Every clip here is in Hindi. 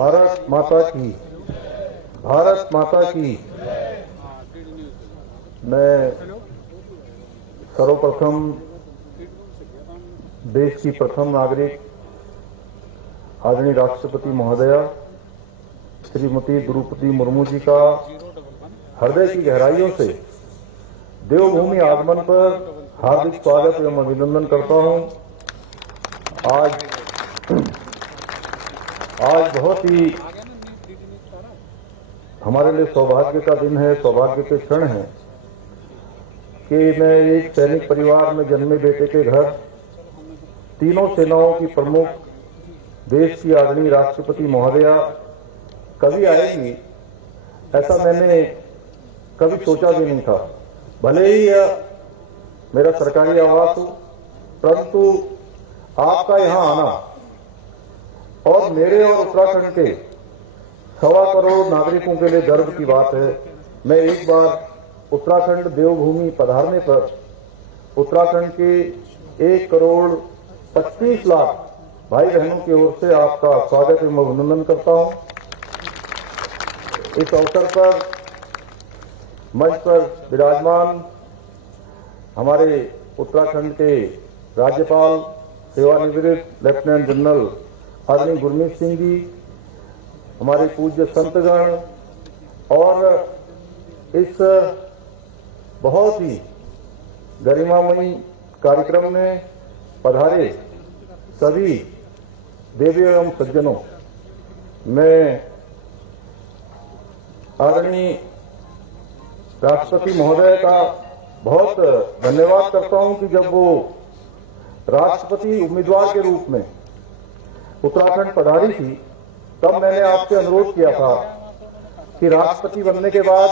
भारत माता की, भारत माता की। मैं सर्वप्रथम देश की प्रथम नागरिक आदरणीय राष्ट्रपति महोदया श्रीमती द्रौपदी मुर्मू जी का हृदय की गहराइयों से देवभूमि आगमन पर हार्दिक स्वागत एवं अभिनंदन करता हूं। आज बहुत ही हमारे लिए सौभाग्य का दिन है, सौभाग्य के क्षण है कि मैं एक सैनिक परिवार में जन्मे बेटे के घर तीनों सेनाओं की प्रमुख देश की आदरणीय राष्ट्रपति महोदया कभी आएंगी, ऐसा मैंने कभी सोचा भी नहीं था। भले ही यह मेरा सरकारी आवास हो, परंतु आपका यहां आना और मेरे और उत्तराखंड के 1.25 करोड़ नागरिकों के लिए गर्व की बात है। मैं एक बार उत्तराखंड देवभूमि पधारने पर उत्तराखंड के 1,25,00,000 भाई बहनों की ओर से आपका स्वागत एवं अभिनंदन करता हूं। इस अवसर पर मंच पर विराजमान हमारे उत्तराखंड के राज्यपाल सेवानिवृत्त लेफ्टिनेंट जनरल आदरणीय गुरमीत सिंह जी, हमारे पूज्य संतगण और इस बहुत ही गरिमामयी कार्यक्रम में पधारे सभी देवी एवं सज्जनों, मैं आदरणीय राष्ट्रपति महोदय का बहुत धन्यवाद करता हूं कि जब वो राष्ट्रपति उम्मीदवार के रूप में उत्तराखंड पधारी थी, तब मैंने आपसे अनुरोध किया था कि राष्ट्रपति बनने के बाद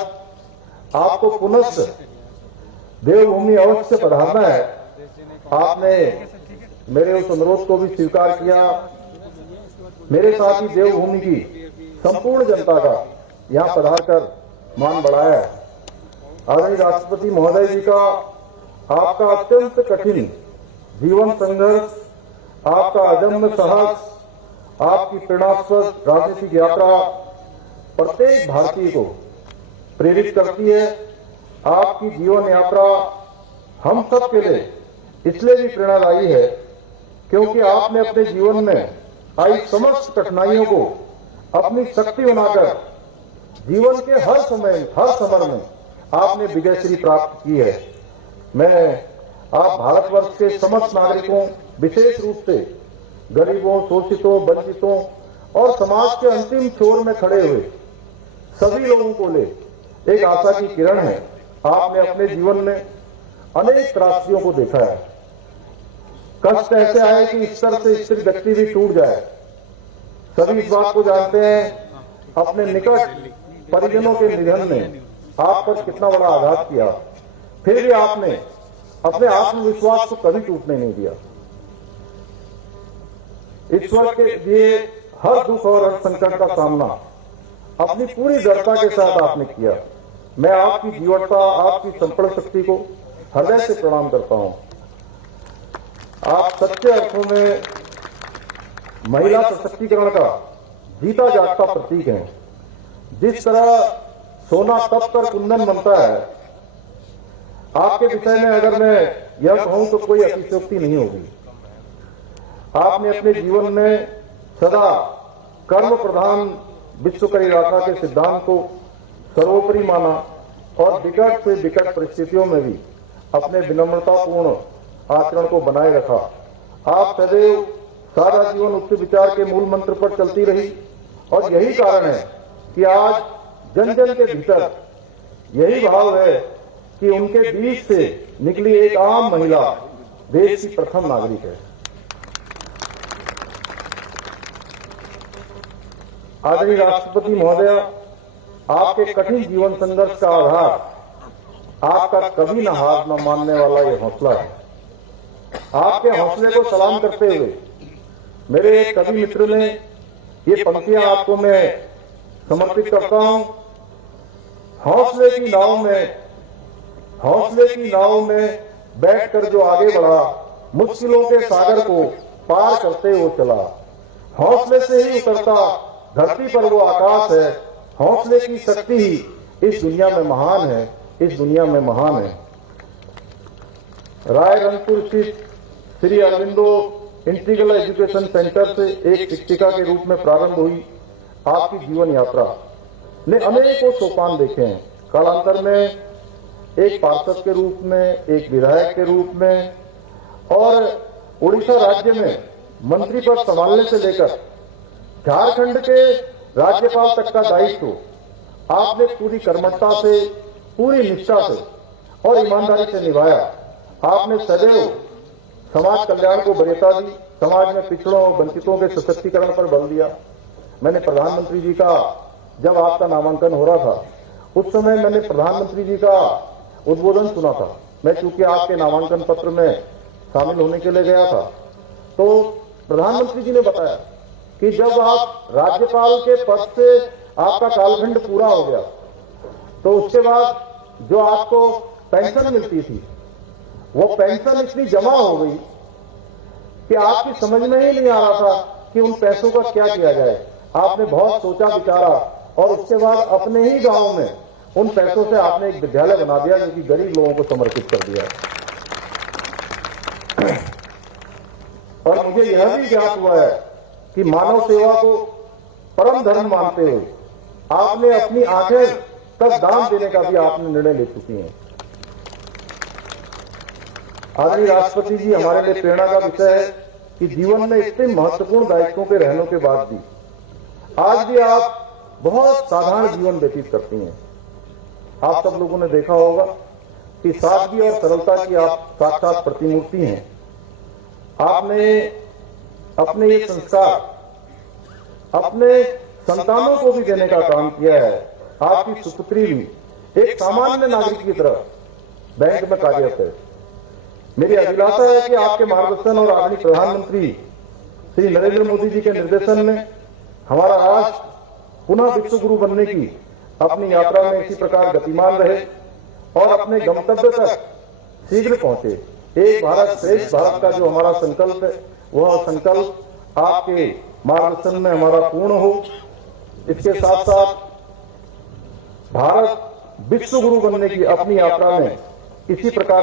आपको पुनः देवभूमि अवश्य पधारना है। आपने मेरे उस अनुरोध को भी स्वीकार किया। मेरे साथ ही देवभूमि की संपूर्ण जनता का यहां पधारकर मान बढ़ाया है। आदरणीय राष्ट्रपति महोदय जी का आपका अत्यंत कठिन जीवन संघर्ष, आपका अदम्य साहस, आपकी प्रेरणास्पद राजनीतिक यात्रा प्रत्येक भारतीय को प्रेरित करती है। आपकी जीवन यात्रा हम सब के लिए इसलिए भी प्रेरणादायी है क्योंकि आपने अपने जीवन में आई समस्त कठिनाइयों को अपनी शक्ति बनाकर जीवन के हर समय हर समर में आपने विजयश्री प्राप्त की है। मैं आप भारतवर्ष के समस्त नागरिकों, विशेष रूप से गरीबों, शोषितों, वंचितों और समाज के अंतिम छोर में खड़े हुए सभी लोगों को ले एक आशा की किरण है। आपने अपने जीवन में अनेक त्रासदियों को देखा है। कष्ट ऐसे आए कि स्तर से स्थिर व्यक्ति भी टूट जाए। सभी इस बात को जानते हैं, अपने निकट परिजनों के निधन ने आप पर कितना बड़ा आघात किया, फिर भी आपने अपने आत्मविश्वास को कभी टूटने नहीं दिया। ईश्वर के दिए हर दुख और हर संकट का सामना अपनी पूरी दृढ़ता के साथ आपने किया। मैं आपकी जीवटता, आपकी संपूर्ण शक्ति को हृदय से प्रणाम करता हूं। आप सच्चे अर्थों में महिला सशक्तिकरण का जीता जागता प्रतीक हैं। जिस तरह सोना तप कर कुंदन बनता है, आपके विषय में अगर मैं यह कहूं तो कोई अतिशयोक्ति नहीं होगी। आपने अपने जीवन में सदा कर्म प्रधान विश्व कल्याण के सिद्धांत को सर्वोपरि माना और विकट से विकट परिस्थितियों में भी अपने विनम्रतापूर्ण आचरण को बनाए रखा। आप सदैव सारा जीवन उच्च विचार के मूल मंत्र पर चलती रही और यही कारण है कि आज जन जन के भीतर यही भाव है कि उनके बीच से निकली एक आम महिला देश की प्रथम नागरिक है। आदरणीय राष्ट्रपति महोदय, आपके कठिन जीवन संघर्ष का आधार आपका कभी न हार न मानने वाला ये हौसला है। आपके हौसले को सलाम करते हुए मेरे एक कवि मित्र ने ये पंक्तियां आपको मैं समर्पित करता हूं। हौसले की नाव में बैठकर जो आगे बढ़ा, मुश्किलों के सागर को पार करते वो चला। हौसले से ही उतरता धरती पर वो आकाश है, हौसले की शक्ति ही इस दुनिया में महान है, इस दुनिया में महान है। रायरंगपुर स्थित Shri Aurobindo integral education centre से एक शिक्षिका के रूप में प्रारंभ हुई आपकी जीवन यात्रा ने अनेकों सोपान देखे हैं। कालांतर में एक पार्षद के रूप में, एक विधायक के रूप में और उड़ीसा राज्य में मंत्री पद संभालने से लेकर झारखंड के राज्यपाल तक का दायित्व आपने पूरी कर्मठता से, पूरी निष्ठा से और ईमानदारी से निभाया। आपने सदैव समाज कल्याण को वरीयता दी, समाज में पिछड़ों और वंचितों के सशक्तिकरण पर बल दिया। मैंने प्रधानमंत्री जी का, जब आपका नामांकन हो रहा था उस समय मैंने प्रधानमंत्री जी का उद्बोधन सुना था। मैं चूंकि आपके नामांकन पत्र में शामिल होने के लिए गया था, तो प्रधानमंत्री जी ने बताया कि जब आप राज्यपाल के पद से आपका कालखंड पूरा हो गया तो उसके बाद जो आपको पेंशन मिलती थी, वो पेंशन इतनी जमा हो गई कि आपकी समझ में ही नहीं आ रहा था कि उन पैसों का क्या किया जाए। आपने बहुत सोचा विचारा और उसके बाद अपने ही गांव में उन पैसों से आपने एक विद्यालय बना दिया जो कि गरीब लोगों को समर्पित कर दिया। और मुझे यह भी ज्ञात हुआ है कि मानव सेवा को परम धर्म मानते हुए आपने अपनी आंखें तक दान देने का भी आपने निर्णय ले चुकी हैं। आदरणीय राष्ट्रपति जी, हमारे लिए प्रेरणा का विषय है कि जीवन में इतने महत्वपूर्ण दायित्वों के रहने के बाद भी आज भी आप बहुत साधारण जीवन व्यतीत करती हैं। आप सब लोगों ने देखा होगा कि सादगी और सरलता की आप साक्षात प्रतिमूर्ति हैं। आपने अपने ये संस्कार अपने संतानों को भी देने का काम किया है। आपकी सुपुत्री भी एक सामान्य नागरिक की तरह बैंक में कार्यरत है। मेरी अभिलाषा है कि आपके मार्गदर्शन और आदरणीय प्रधानमंत्री श्री नरेंद्र मोदी जी के निर्देशन में हमारा राष्ट्र पुनः विश्व गुरु बनने की अपनी यात्रा में इसी प्रकार गतिमान रहे और अपने गंतव्य तक शीघ्र पहुंचे। एक भारत श्रेष्ठ भारत का जो हमारा संकल्प है, वह संकल्प आपके मार्गदर्शन में हमारा पूर्ण हो। इसके साथ साथ भारत विश्व गुरु बनने की अपनी यात्रा में इसी प्रकार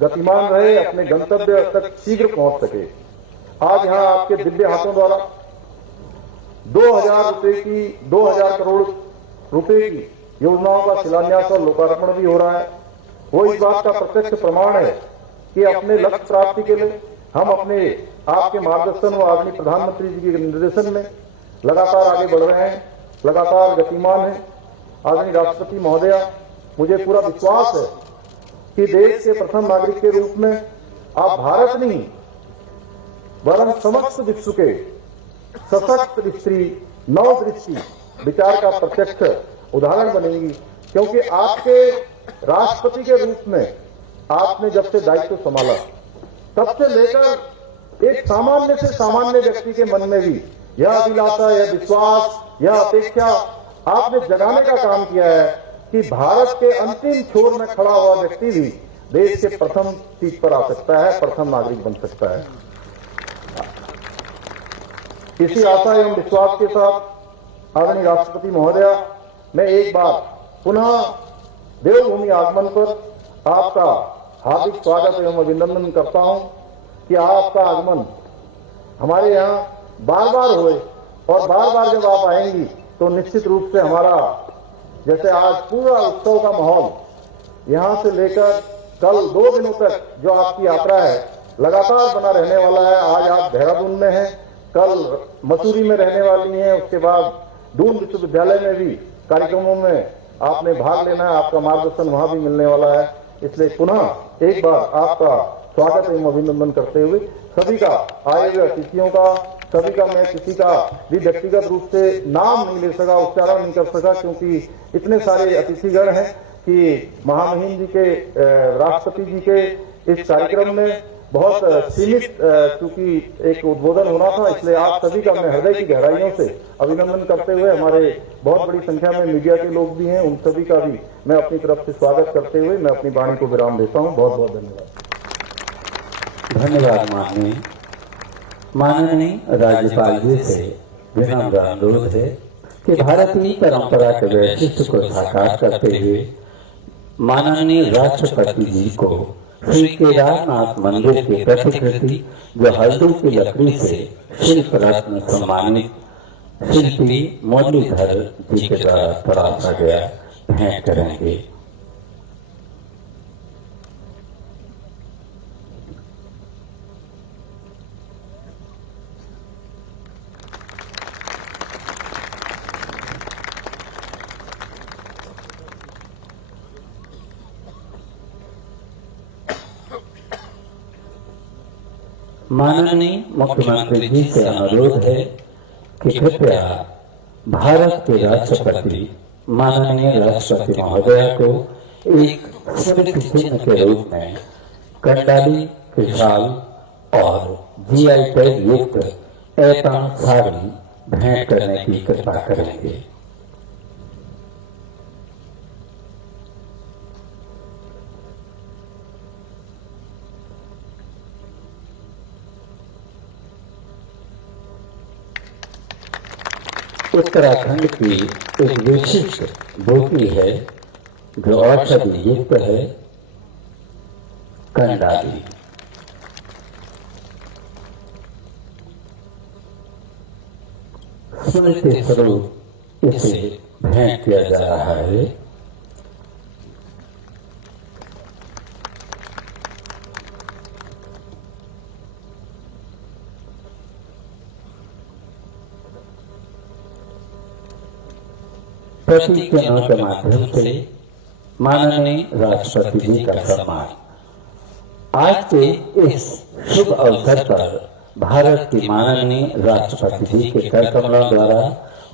गतिमान रहे, अपने गंतव्य तक शीघ्र पहुंच सके। आज यहां आपके दिव्य हाथों द्वारा 2000 करोड़ रुपए की योजनाओं का शिलान्यास और लोकार्पण भी हो रहा है। वो इस बात का प्रत्यक्ष प्रमाण है कि अपने लक्ष्य प्राप्ति के लिए हम अपने आपके मार्गदर्शन व आदरणीय प्रधानमंत्री जी के निर्देशन में लगातार आगे बढ़ रहे हैं, लगातार गतिमान है। आदरणीय राष्ट्रपति महोदया, मुझे पूरा विश्वास है कि देश के प्रथम नागरिक के रूप में आप भारत नहीं वरन समस्त विश्व के सशक्त स्त्री नवदृष्टि विचार का प्रत्यक्ष उदाहरण बनेगी, क्योंकि आपके राष्ट्रपति के रूप में आपने जब से दायित्व संभाला तब से लेकर एक सामान्य से सामान्य व्यक्ति के मन में भी यह अभिलाषा, यह विश्वास, यह अपेक्षा आपने जगाने का काम किया है कि भारत के अंतिम छोर में खड़ा हुआ व्यक्ति भी देश के प्रथम सीट पर आ सकता है, प्रथम नागरिक बन सकता है। इसी आशा एवं विश्वास के साथ आदरणीय राष्ट्रपति महोदया, मैं एक बार पुनः देवभूमि आगमन पर आपका हार्दिक स्वागत एवं अभिनंदन करता हूं कि आपका आगमन हमारे यहाँ बार बार होए और बार बार जब आप आएंगी तो निश्चित रूप से हमारा, जैसे आज पूरा उत्सव का माहौल यहां से लेकर कल 2 दिनों तक जो आपकी यात्रा है लगातार बना रहने वाला है। आज आप देहरादून में हैं, कल मसूरी में रहने वाली हैं, उसके बाद दून विश्वविद्यालय में भी कार्यक्रमों में आपने भाग लेना है, आपका मार्गदर्शन वहां भी मिलने वाला है। इसलिए पुनः एक बार आपका स्वागत एवं अभिनंदन करते हुए सभी का, आए हुए अतिथियों का, सभी का, मैं किसी का भी व्यक्तिगत रूप से नाम नहीं ले सका, उच्चारण नहीं कर सका, क्योंकि इतने सारे अतिथिगण हैं कि महामहिम जी के, राष्ट्रपति जी के इस कार्यक्रम में बहुत सीमित चूंकि एक उद्बोधन होना था, इसलिए आप सभी का मैं हृदय की गहराइयों से अभिनंदन करते हुए, हमारे बहुत बड़ी संख्या में मीडिया के लोग भी हैं, उन सभी का भी मैं अपनी तरफ से स्वागत करते हुए मैं अपनी वाणी को विराम देता हूं। बहुत बहुत धन्यवाद। धन्यवाद माननीय राज्यपाल जी से विनम्र अनुरोध है कि भारतीय परंपरा के वैशिष्ट्य को साकार करते हुए माननीय राष्ट्रपति जी को श्री केदारनाथ मंदिर की प्रतिकृति जो हल्दू की लकड़ी से शिल्प रत्न सम्मानित शिल्पी मुरलीधर जी के द्वारा तराशा गया भेंट करेंगे। माननीय मुख्यमंत्री जी से अनुरोध है कि कृपया भारत के राष्ट्रपति माननीय राष्ट्रपति महोदया को एक स्मृति चिन्ह के रूप में कंडाली खुशहाल और जीआई टैग युक्त ऐतान साड़ी भेंट करने की कृपा करेंगे। उत्तराखंड की एक विशिष्ट बोटी है जो औषधि युक्त है, कंडाली। स्मृति स्वरूप इसे भेंट किया जा रहा है। प्रतिज्ञाओं के माध्यम से माननीय राष्ट्रपति जी का सम्मान। आज के इस शुभ अवसर पर भारत की माननीय राष्ट्रपति जी के कर कमलों द्वारा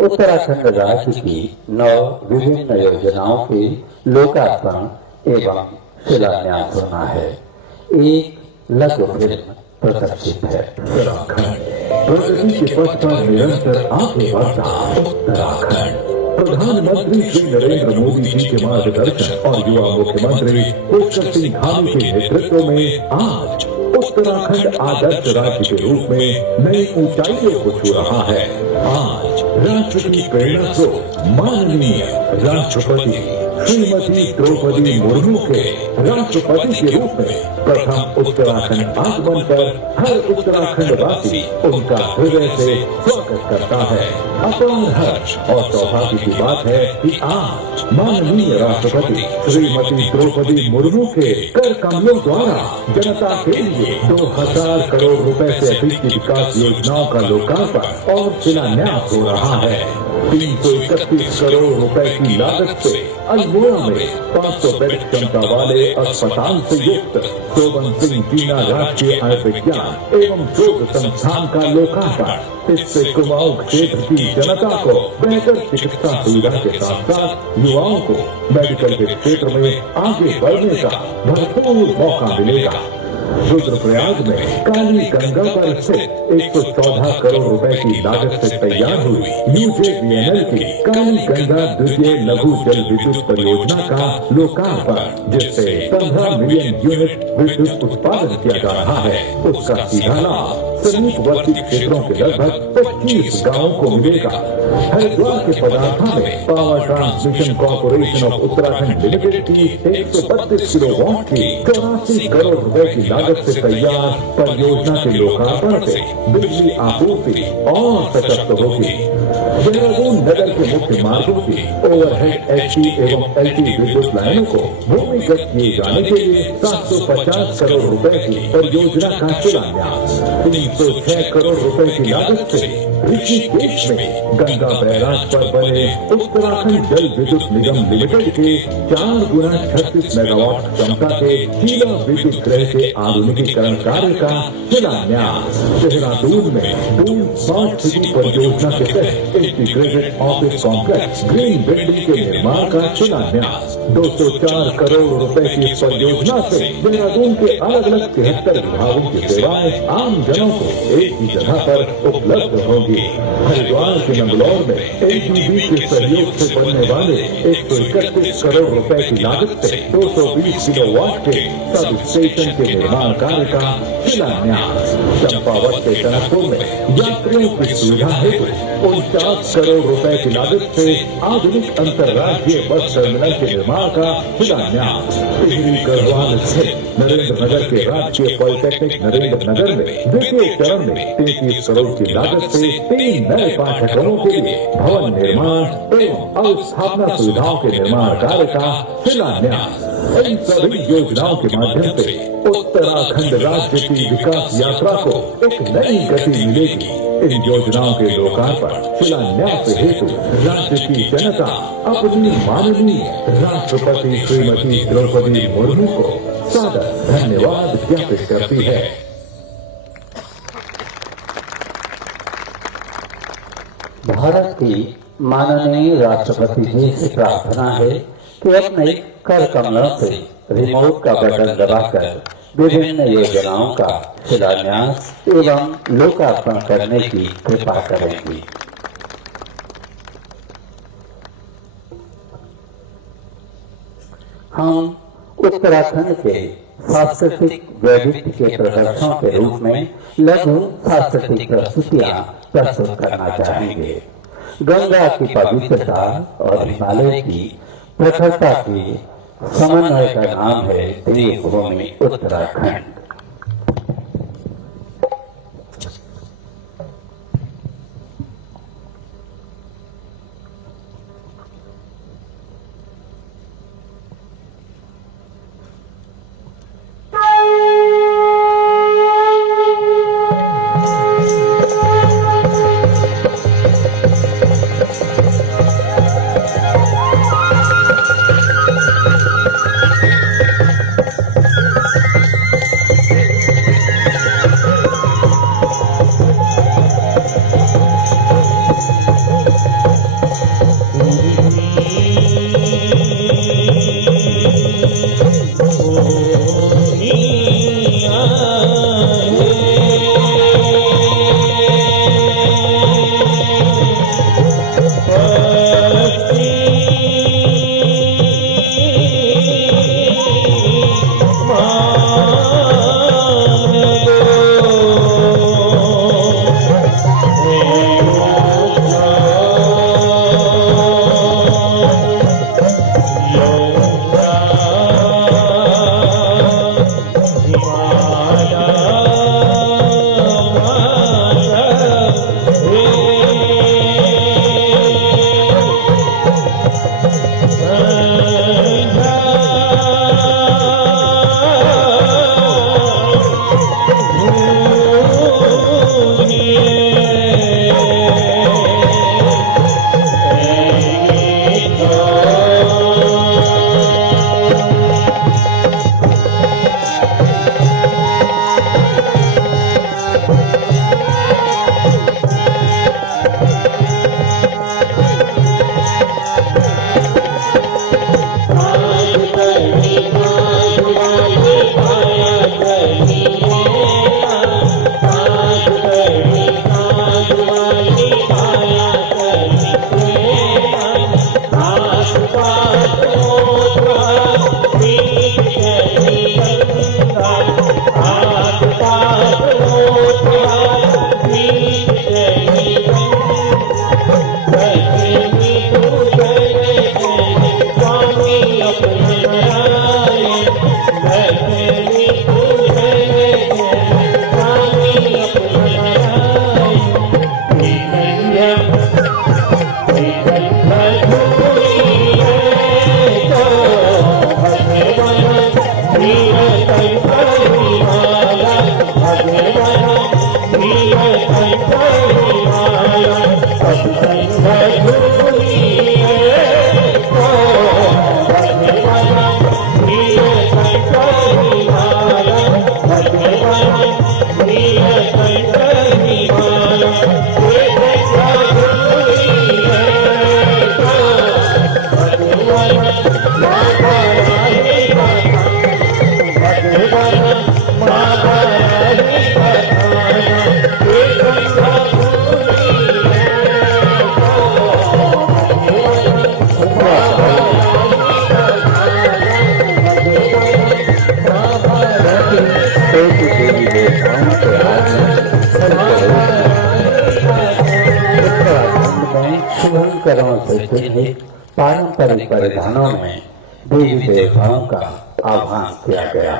उत्तराखंड राज्य की 9 विभिन्न योजनाओं के लोकार्पण एवं शिलान्यास होना है। एक लघु फिल्म प्रदर्शित है। प्रगति के पथ पर निरंतर आगे बढ़ता उत्तराखंड। प्रधानमंत्री श्री नरेंद्र मोदी जी के मार्गदर्शन और युवा मुख्यमंत्री पुष्कर सिंह धामी के नेतृत्व में आज उत्तराखंड आदर्श राज्य के रूप में नई ऊंचाइयों को छू रहा है। आज राष्ट्र की प्रेरणा को माननीय राष्ट्रपति श्रीमती द्रौपदी मुर्मू के राष्ट्रपति के रूप में प्रथम उत्तराखंड आगमन पर हर उत्तराखंड वासी उनका हृदय से स्वागत करता है। अपार हर्ष और सौभाग्य की बात है कि आज माननीय राष्ट्रपति श्रीमती द्रौपदी मुर्मू के कर कमलों द्वारा जनता के लिए 2000 करोड़ रुपए से अधिक की विकास योजनाओं का लोकार्पण और शिलान्यास हो रहा है। 331 करोड़ रुपए की लागत से अल्मोड़ा में 500 बेड क्षमता वाले अस्पताल से युक्त शोभन सिंह जीना राष्ट्रीय आयुर्विज्ञान एवं योग संस्थान का लोकार्पण। इससे कुमाऊं क्षेत्र की जनता को बेहतर चिकित्सा सुविधा के साथ साथ युवाओं को मेडिकल के क्षेत्र में आगे बढ़ने का भरपूर मौका मिलेगा। रुद्रप्रयाग में काली गंगा पर स्थित 114 करोड़ रुपए की लागत से तैयार हुई UJVNL की काली गंगा द्वितीय लघु जल विद्युत परियोजना का लोकार्पण, जिससे 15 मिलियन यूनिट विद्युत उत्पादन किया जा रहा है, उसका सीधा लाभ समीपवर्ती क्षेत्रों के लगभग 25 गाँवों को मिलेगा। हरिद्वार के पदार्था में power transmission corporation of Uttarakhand limited की 132 किलोवाट की 84 करोड़ रुपए की लागत से तैयार परियोजना के लोकार्पण से बिजली आपूर्ति और सशक्त होगी। देहरादून नगर के मुख्य मार्गों की ओवरहेड HT एवं LT विद्युत लाइनों को भूमिगत किए जाने के लिए 750 करोड़ रुपए की परियोजना का शिलान्यास। 306 करोड़ रुपए की लागत से ऋषिकेश में गंगा बैराज पर बने उत्तराखंड जल विद्युत निगम लिमिटेड के 4 गुना 36 मेगावाट क्षमता के शीला विद्युत गृह के आधुनिकीकरण कार्य का शिलान्यास। देहरादून में दून स्मार्ट सिटी परियोजना के तहत integrated office complex green building के निर्माण का शिलान्यास। 204 करोड़ रुपए की इस परियोजना से देहरादून के अलग अलग 73 विभागों की सेवाएं आम जनों को एक ही जगह पर उपलब्ध होगी। हरिद्वार के मंगलौर में AGB के सहयोग से बनने वाले 131 करोड़ रुपए की लागत से 220 किलोवाट के सब स्टेशन के निर्माण कार्य का शिलान्यास। चंपावत के टनकपुर में यात्रियों की सुविधा हेतु 49 करोड़ रुपए की लागत से आधुनिक अंतर्राष्ट्रीय बस टर्मिनल के निर्माण का शिलान्यास। टिहरी गढ़वाल स्थित नरेंद्र नगर के राजकीय पॉलिटेक्निक नरेंद्र नगर में द्वितीय चरण में 33 करोड़ की लागत से 3 नए पाठ्यक्रमों के लिए भवन निर्माण एवं अवस्थापना सुविधाओं के निर्माण कार्य का शिलान्यास। इन सभी योजनाओं के माध्यम से उत्तराखंड राज्य की विकास यात्रा को एक नई गति मिलेगी। इन योजनाओं के लोकार्पण शिलान्यास हेतु राज्य की जनता अपनी माननीय राष्ट्रपति श्रीमती द्रौपदी मुर्मू को सादर धन्यवाद ज्ञापित करती है। भारत की माननीय राष्ट्रपति जी से प्रार्थना है कि अपने कर कमलों से रिमोट का बटन दबाकर विभिन्न योजनाओं का शिलान्यास एवं लोकार्पण करने की कृपा करेंगी। हम उत्तराखंड के सांस्कृतिक वैविध्य के प्रदर्शनों के रूप में लघु सांस्कृतिक प्रस्तुतियां प्रस्तुत करना चाहेंगे। गंगा की पवित्रता और हिमालय की प्रखरता के समन्वय का नाम है देवभूमि उत्तराखंड। पारंपरिक परिधानों में देवी देवताओं का आह्वान किया गया।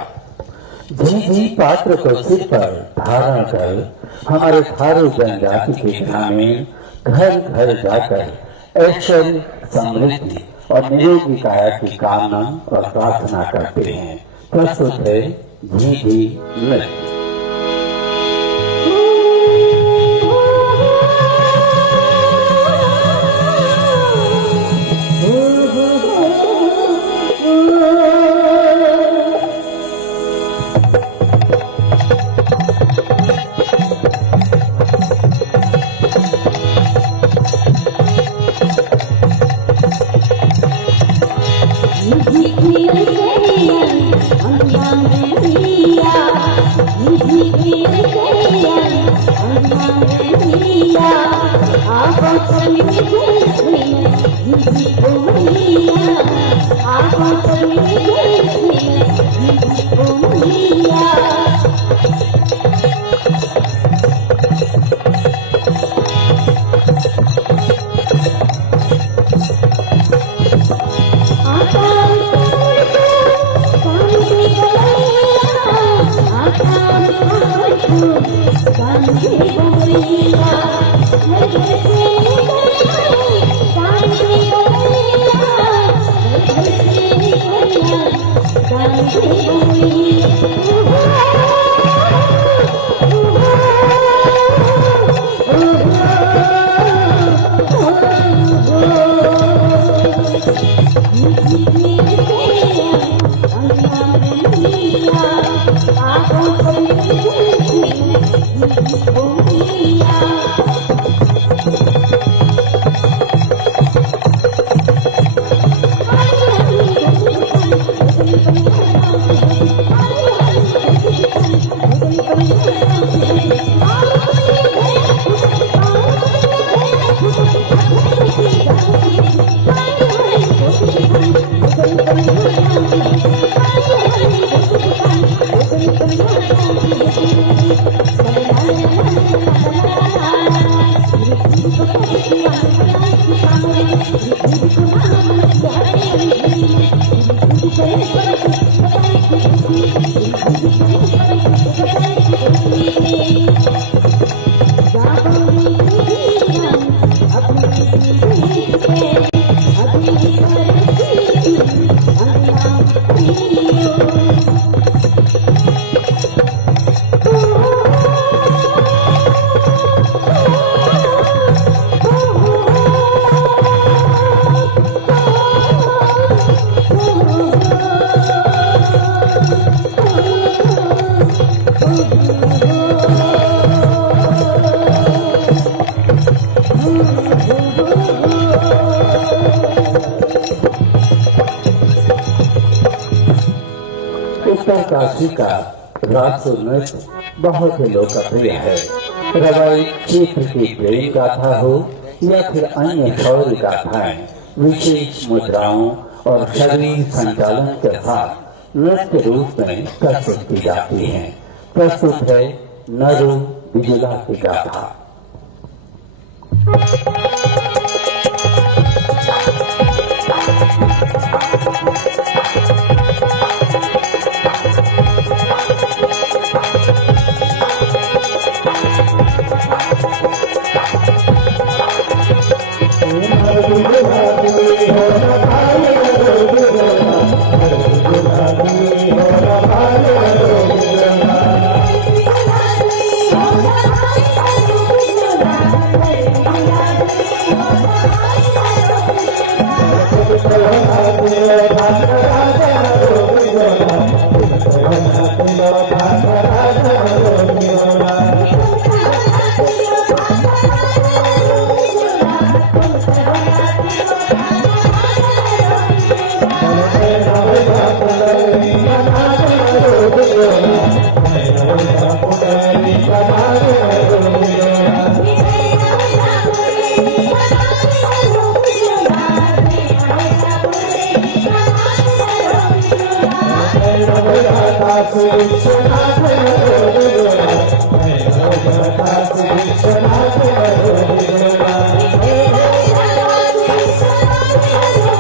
झिंझी पात्र को सिर पर धारण कर हमारे थारू जनजाति के ग्रामीण घर घर जाकर ऐश्वर्य, समृद्धि और निरोगी काया की कामना और प्रार्थना करते हैं। प्रस्तुत है झिंझी नृत्य। उत्तरकाशी का राष्ट्र नृत्य बहुत ही लोकप्रिय है। रवाई क्षेत्र की प्रेम गाथा हो या फिर अन्य शौर्य गाथाएं विशेष मुद्राओं और शरीर संचालन के साथ नृत्य रूप में प्रस्तुत की जाती हैं। प्रस्तुत है नरू बिजुला की गाथा। Thank you.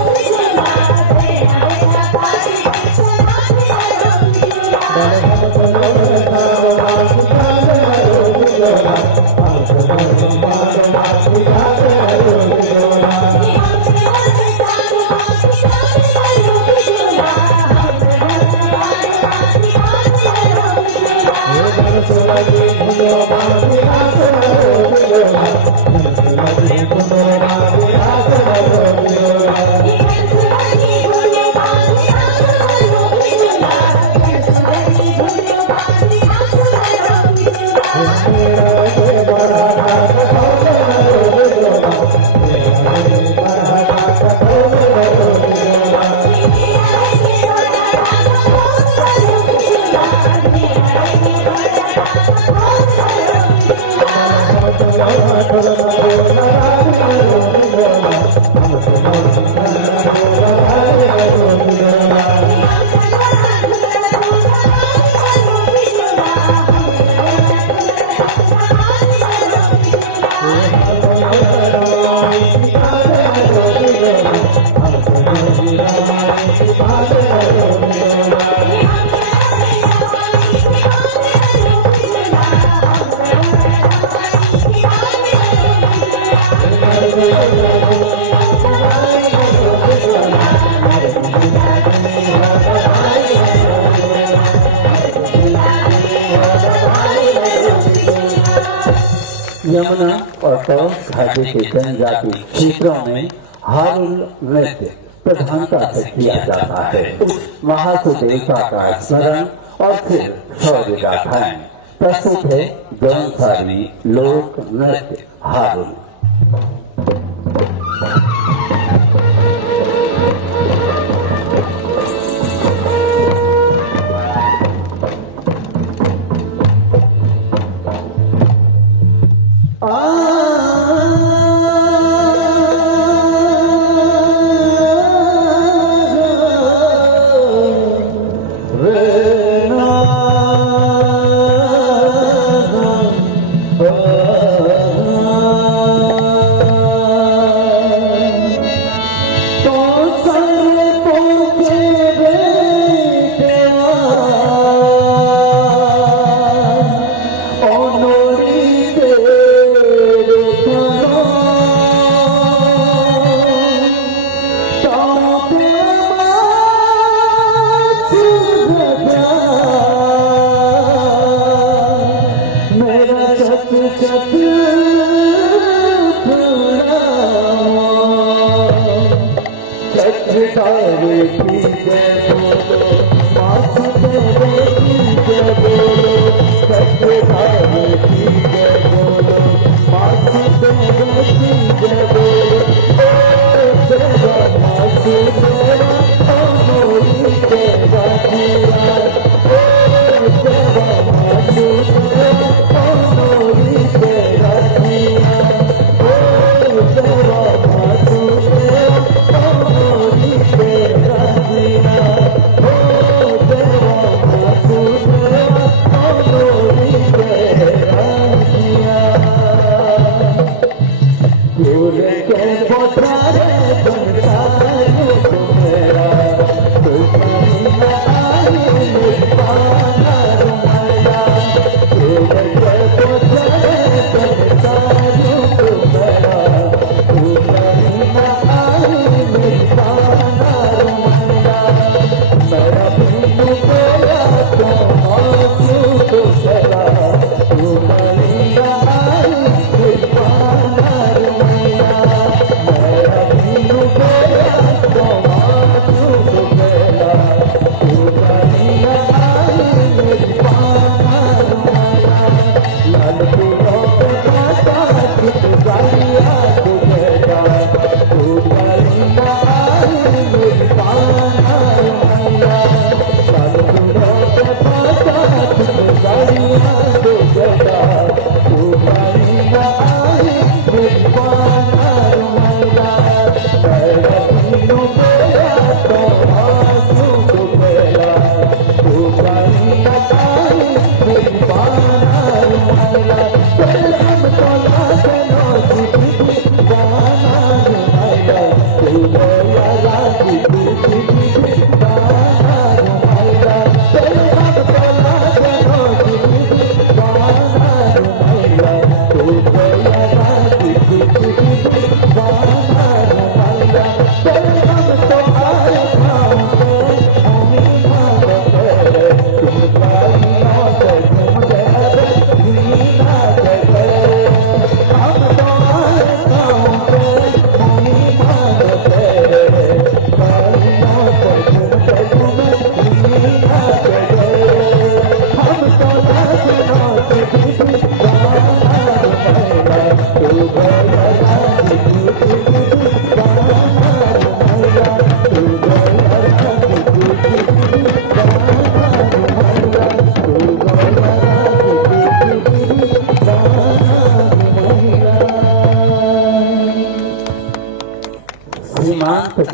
यमुना और टॉस घाटी के जनजाति क्षेत्रों में हारुल नृत्य प्रधानता से किया जाता है। महासुदेवता का स्मरण और फिर शौर्य गाथाएं प्रस्तुत है जौनसारी लोक नृत्य हारुल।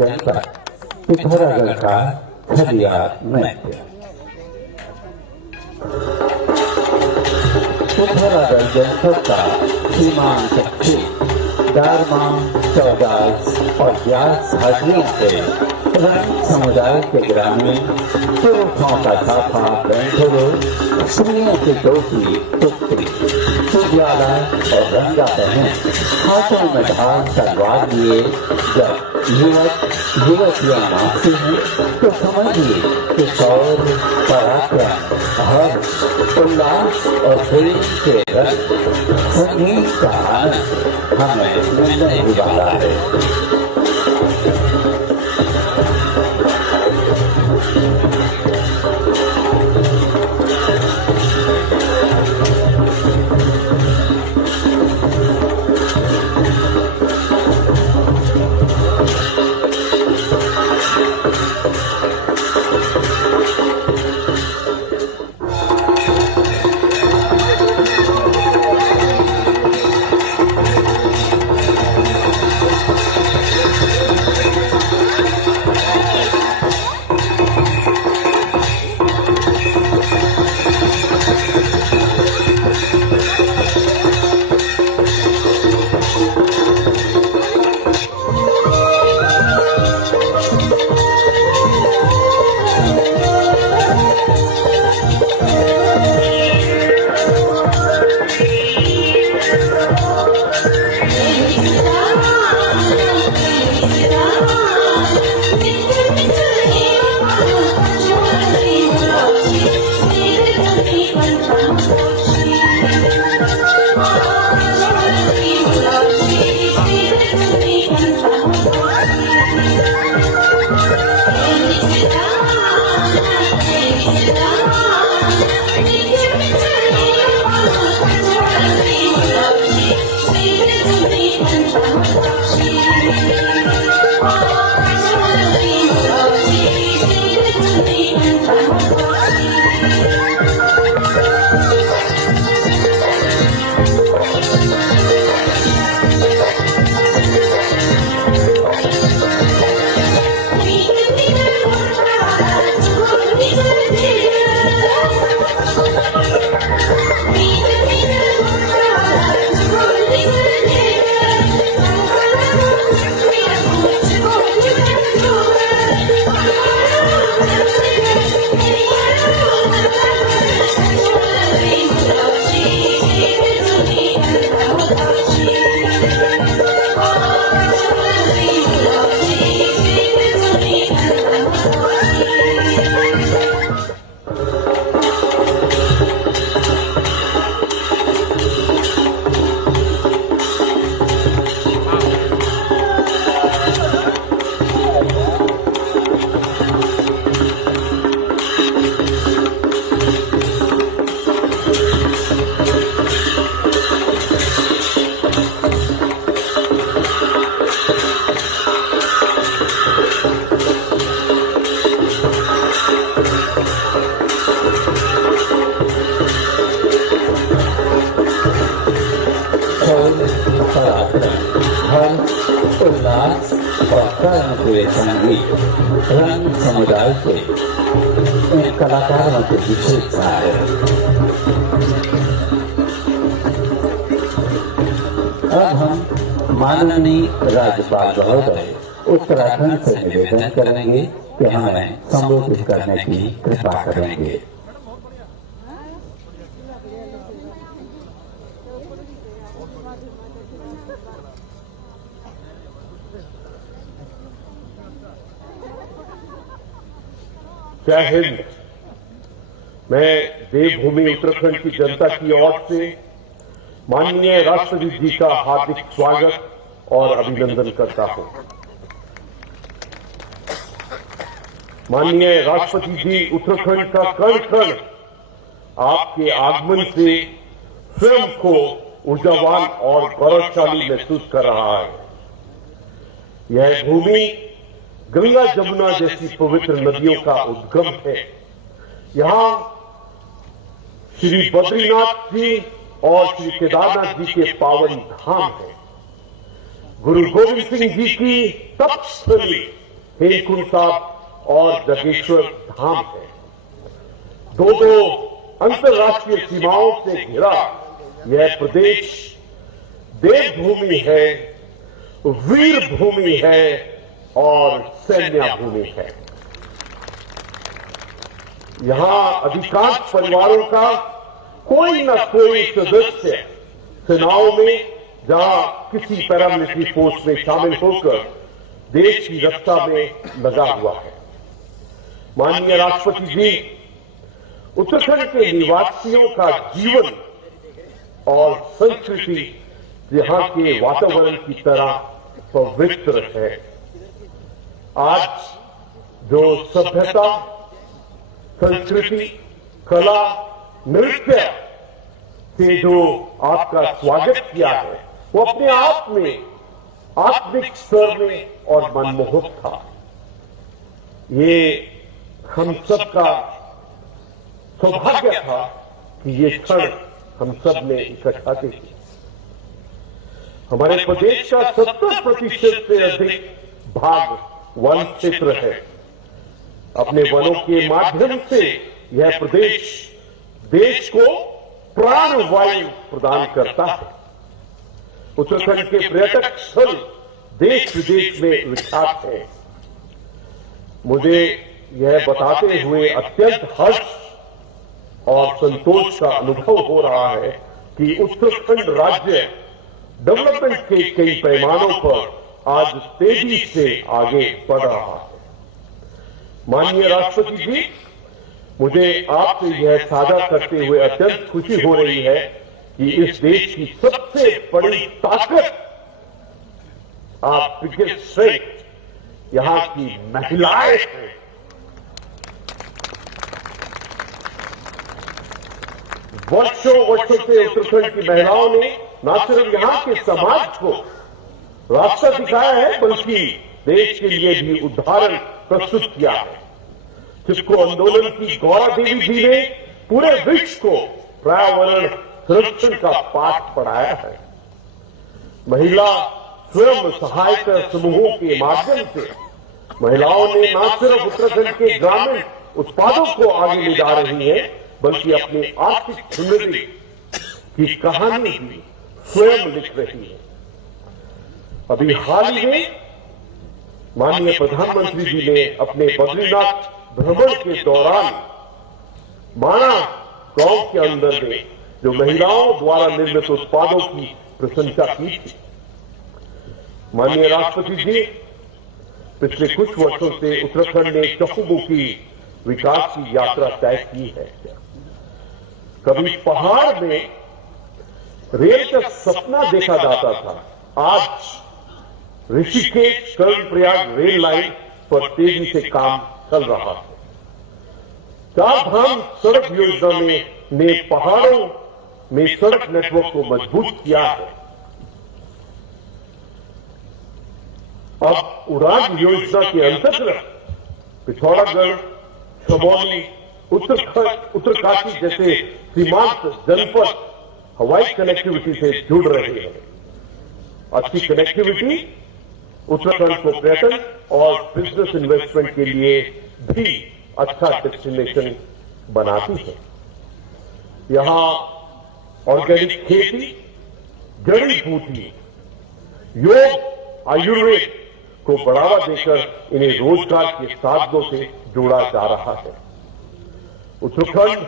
जनपद पिथौरागढ़ का खलियार नृत्य। पिथौरागढ़ जनपद का सीमांत क्षेत्र दारमा, चौगास और व्यास घाटियों से रंग समुदाय के ग्रामीण पुरुषों का छापा बैंठों, स्त्रियों की टोपी टुकड़ी, उजाला और रंगा पहने हाथों में ढाल तलवार लिए जब युवक युवतियां नाचते हैं तो समझिए कि शौर्य, पराक्रम, हर्ष, उल्लास और प्रेम के रंग संगीत का आनंद हमें मिलने ही वाला है। उल्लास और कर्म हुए संगीत रंग समुदाय के इन कलाकारों की विशेषता है। अब हम माननीय राज्यपाल महोदय उत्तराखंड से निवेदन करेंगे कि हमें संबोधित करने की कृपा करेंगे। जय हिंद। मैं देवभूमि उत्तराखंड की जनता की ओर से माननीय राष्ट्रपति जी का हार्दिक स्वागत और अभिनंदन करता हूं। माननीय राष्ट्रपति जी, उत्तराखंड का कण कण आपके आगमन से स्वयं को ऊर्जावान और गौरवशाली महसूस कर रहा है। यह भूमि गंगा जमुना जैसी पवित्र नदियों का उद्गम है। यहाँ श्री बद्रीनाथ जी और श्री केदारनाथ जी के पावन धाम है। गुरु गोविंद सिंह जी की तपस्थली हेमकुंड साहब और जगेश्वर धाम है। दो अंतर्राष्ट्रीय सीमाओं से घिरा यह प्रदेश देवभूमि है, वीर भूमि है और सैन्य भूमि है। यहां अधिकांश परिवारों का कोई न कोई सदस्य सेनाओं में जहां किसी पैरामिलिट्री फोर्स में शामिल होकर देश की रक्षा में लगा हुआ है। माननीय राष्ट्रपति जी, उत्तराखंड के निवासियों का जीवन और संस्कृति यहां के वातावरण की तरह पवित्र है। आज जो सभ्यता, संस्कृति, कला, नृत्य से जो आपका स्वागत किया है, वो अपने आप में आत्मिक स्तर में और मनमोहक था। ये हम सबका सौभाग्य था कि ये क्षण हम सब ने इकट्ठा देखी। हमारे प्रदेश का 70% से अधिक भाग वन क्षेत्र है। अपने वनों के माध्यम से यह प्रदेश देश को प्राणवायु प्रदान करता है। उत्तराखंड के पर्यटक स्थल देश विदेश में विख्यात है। मुझे यह बताते हुए अत्यंत हर्ष और संतोष का अनुभव हो रहा है कि उत्तराखंड राज्य डेवलपमेंट के कई पैमानों पर आज तेजी से आगे बढ़ रहा है। माननीय राष्ट्रपति जी, मुझे आपसे यह साझा करते हुए अत्यंत खुशी हो रही है कि इस देश की सबसे बड़ी ताकत, आप बिगेस्ट स्ट्रेंथ यहां की महिलाएं हैं। वर्षों से उत्तराखंड की महिलाओं ने न सिर्फ यहां के समाज को रास्ता दिखाया है, बल्कि देश के लिए भी उदाहरण प्रस्तुत किया है। जिसको आंदोलन की गौरा देवी जी ने पूरे विश्व को पर्यावरण संरक्षण का पाठ पढ़ाया है। महिला स्वयं सहायता समूहों के माध्यम से महिलाओं ने न सिर्फ उत्तराखंड के ग्रामीण उत्पादों को आगे ले जा रही है, बल्कि अपनी आर्थिक उन्नति की कहानी भी स्वयं लिख रही है। अभी हाल ही में माननीय प्रधानमंत्री जी ने अपने बद्रीनाथ भ्रमण के दौरान माना गांव के अंदर में जो महिलाओं द्वारा निर्मित उत्पादों की प्रशंसा की थी। माननीय राष्ट्रपति जी, पिछले कुछ वर्षों से उत्तराखंड ने चहुमुखी विकास की यात्रा तय की है। कभी पहाड़ में रेल का सपना देखा जाता था, आज ऋषिकेश कर्णप्रयाग रेल लाइन पर तेजी से काम चल रहा है। चार धाम सड़क योजना ने पहाड़ों में सड़क नेटवर्क को मजबूत किया है। अब उड़ान योजना के अंतर्गत पिथौरागढ़, चमोली, उत्तरकाशी जैसे सीमांत जनपद हवाई कनेक्टिविटी से जुड़ रहे हैं। अच्छी कनेक्टिविटी उत्तराखंड को पर्यटन और बिजनेस इन्वेस्टमेंट के लिए भी अच्छा डेस्टिनेशन बनाती है। यहां ऑर्गेनिक खेती, जड़ी बूटी, योग, आयुर्वेद को बढ़ावा देकर इन्हें रोजगार के साधनों से जोड़ा जा रहा है। उत्तराखंड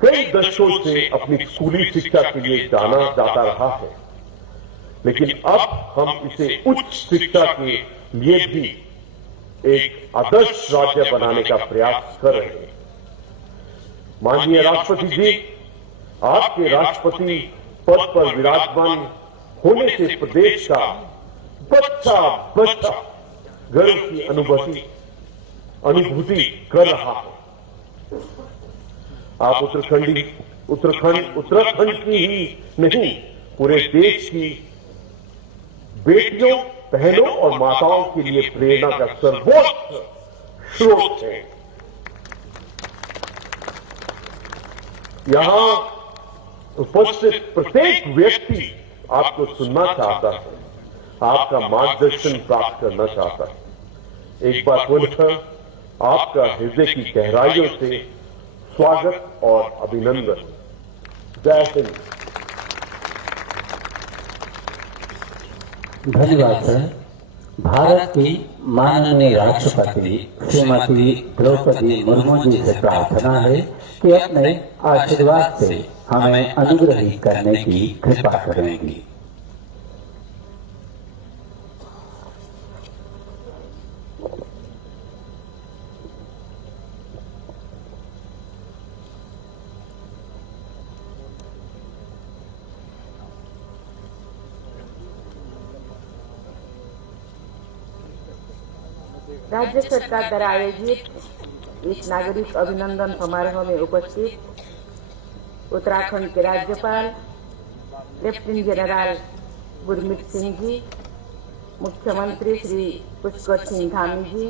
कई दशकों से अपनी स्कूली शिक्षा के लिए जाना जाता रहा है, लेकिन अब हम इसे उच्च शिक्षा के लिए भी एक आदर्श राज्य बनाने का प्रयास कर रहे हैं। माननीय राष्ट्रपति जी, आपके राष्ट्रपति पद पर विराजमान होने से प्रदेश का बच्चा गर्व की अनुभूति कर रहा है। आप उत्तराखंड की ही नहीं, पूरे देश की बेटियों, बहनों और माताओं के लिए प्रेरणा का सर्वोच्च स्रोत है। यहां उपस्थित प्रत्येक व्यक्ति आपको सुनना चाहता है, आपका मार्गदर्शन प्राप्त करना चाहता है। एक बार पुनः आपका हृदय की गहराइयों से स्वागत और अभिनंदन। जय हिंद। धन्यवाद सर। भारत की माननीय राष्ट्रपति श्रीमती द्रौपदी मुर्मू जी से प्रार्थना है कि अपने आशीर्वाद से हमें अनुग्रहित करने की कृपा करेंगी। राज्य सरकार द्वारा आयोजित इस नागरिक अभिनंदन समारोह में उपस्थित उत्तराखंड के राज्यपाल लेफ्टिनेंट जनरल गुरमीत सिंह जी, मुख्यमंत्री श्री पुष्कर सिंह धामी जी,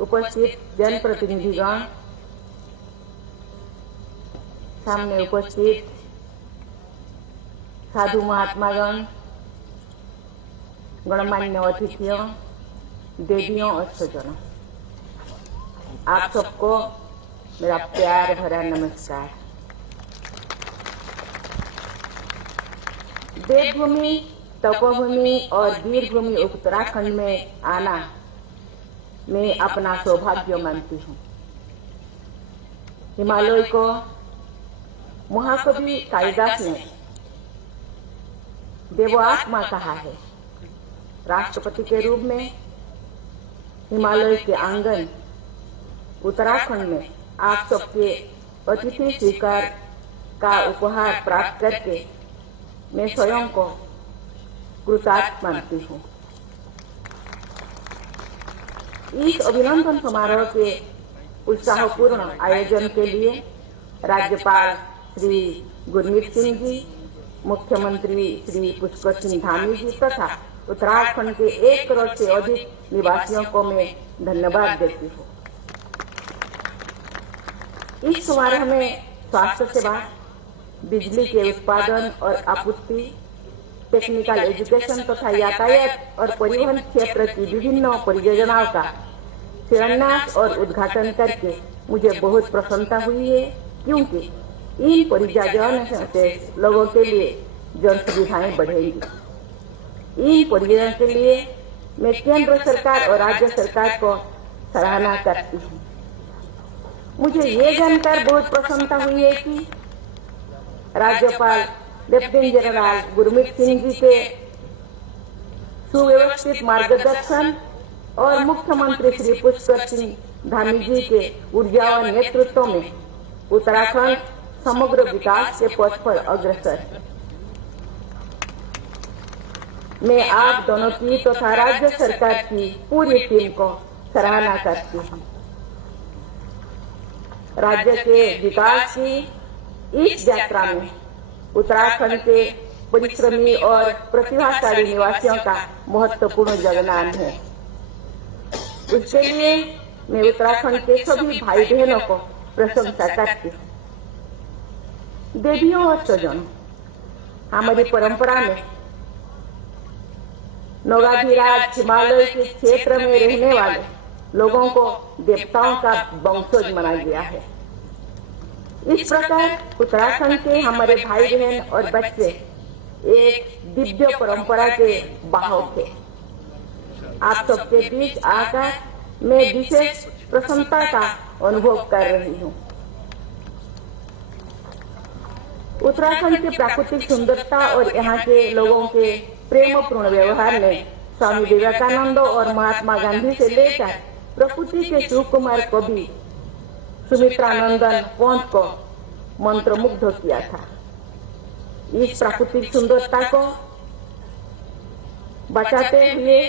उपस्थित जनप्रतिनिधिगण, सामने उपस्थित साधु महात्मागण, गणमान्य अतिथियों, देवियों और स्वजनों, आप सबको मेरा प्यार भरा नमस्कार। देवभूमि, तपोभूमि और वीरभूमि उत्तराखंड में आना मैं अपना सौभाग्य मानती हूँ। हिमालय को महाकवि कालिदास ने देवोत्मा कहा है। राष्ट्रपति के रूप में हिमालय के आंगन उत्तराखंड में आप सबके अतिथि स्वीकार का उपहार प्राप्त करके मैं स्वयं को कृतार्थ मानती हूँ। इस अभिनंदन समारोह के उत्साहपूर्ण आयोजन के लिए राज्यपाल श्री गुरमीत सिंह जी, मुख्यमंत्री श्री पुष्कर सिंह धामी जी तथा उत्तराखंड के 1 करोड़ से अधिक निवासियों को मैं धन्यवाद देती हूँ। इस समारोह में स्वास्थ्य सेवा, बिजली के उत्पादन और आपूर्ति, टेक्निकल एजुकेशन तथा यातायात और परिवहन क्षेत्र की विभिन्न परियोजनाओं का शिलान्यास और उद्घाटन करके मुझे बहुत प्रसन्नता हुई है, क्योंकि इन परियोजनाओं से लोगों के लिए जन सुविधाएं बढ़ेंगी। इन परियोजना के लिए मैं केंद्र सरकार और राज्य सरकार को सराहना करती हूँ। मुझे ये जानकर बहुत प्रसन्नता हुई है कि राज्यपाल लेफ्टिनेंट जनरल गुरमीत सिंह जी के सुव्यवस्थित मार्गदर्शन और मुख्यमंत्री श्री पुष्कर सिंह धामी जी के ऊर्जावान नेतृत्व में उत्तराखंड समग्र विकास के पथ पर अग्रसर है। मैं आप दोनों की तथा राज्य सरकार की पूरी टीम को सराहना करती हूँ। राज्य के विकास की इस यात्रा में उत्तराखंड के परिश्रमी और प्रतिभाशाली निवासियों का महत्वपूर्ण योगदान है। उसके लिए मैं उत्तराखंड के सभी भाई बहनों को प्रशंसा करती हूँ। देवियों और स्वजनों, हमारी परंपरा में नौगाधिराज हिमालय के क्षेत्र में रहने वाले लोगों को देवताओं का वंशज माना गया है। इस प्रकार उत्तराखंड के हमारे भाई बहन और बच्चे एक दिव्य परंपरा के वाहक थे। आप सबके बीच आकर मैं विशेष प्रसन्नता का अनुभव कर रही हूँ। उत्तराखंड की प्राकृतिक सुंदरता और यहाँ के लोगों के प्रेमपूर्ण व्यवहार ने स्वामी विवेकानंद और महात्मा गांधी से लेकर प्रकृति के शिवकुमार कवि सुमित्रानंदन पंत को मंत्रमुग्ध किया था। इस प्राकृतिक सुंदरता को बचाते हुए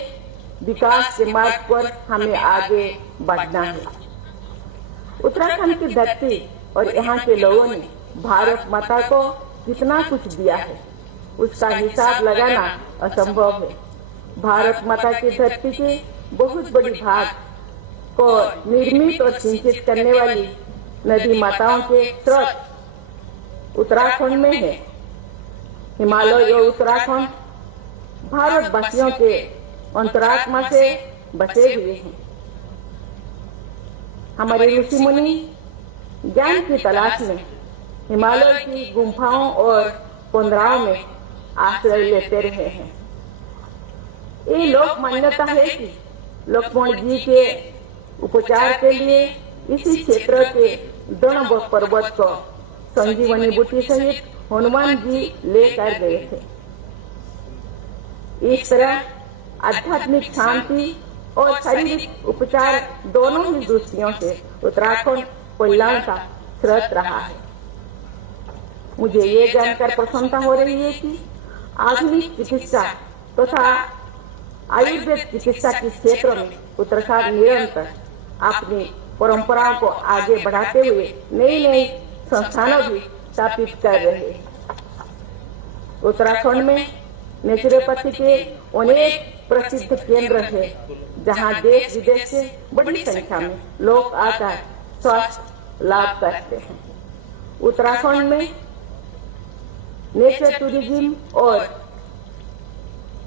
विकास के मार्ग पर हमें आगे बढ़ना है। उत्तराखंड की धरती और यहाँ के लोगों ने भारत माता को कितना कुछ दिया है, उसका हिसाब लगाना असंभव है। भारत माता की धरती के बहुत बड़ी भाग को निर्मित और सिंचित करने वाली नदी माताओं के स्रोत उत्तराखंड में है। हिमालय और उत्तराखंड भारतवासियों के अंतरात्मा से बसे हुए हैं। हमारे ऋषि मुनि ज्ञान की तलाश में हिमालय की गुम्फाओं और कुंदराओं में आश्रय लेते रहे हैं। ये लोक मान्यता है कि लक्ष्मण जी के उपचार के लिए इसी क्षेत्र के दृढ़ पर्वत को संजीवनी बूटी सहित हनुमान जी लेकर गए थे। इस तरह आध्यात्मिक शांति और शारीरिक उपचार दोनों ही दृष्टियों से उत्तराखंड कल्याण का स्रोत रहा है। मुझे ये जानकर प्रसन्नता हो रही है कि आधुनिक चिकित्सा तथा आयुर्वेद चिकित्सा के क्षेत्र में उत्तराखंड निरंतर अपनी परंपराओं को आगे बढ़ाते हुए नई नई संस्थानों भी स्थापित कर रहे हैं। उत्तराखंड में नेचुरोपैथी के अनेक प्रसिद्ध केंद्र है, जहां देश विदेश से बड़ी संख्या में लोग आकर स्वास्थ्य लाभ करते हैं। उत्तराखंड में नेचर टूरिज्म और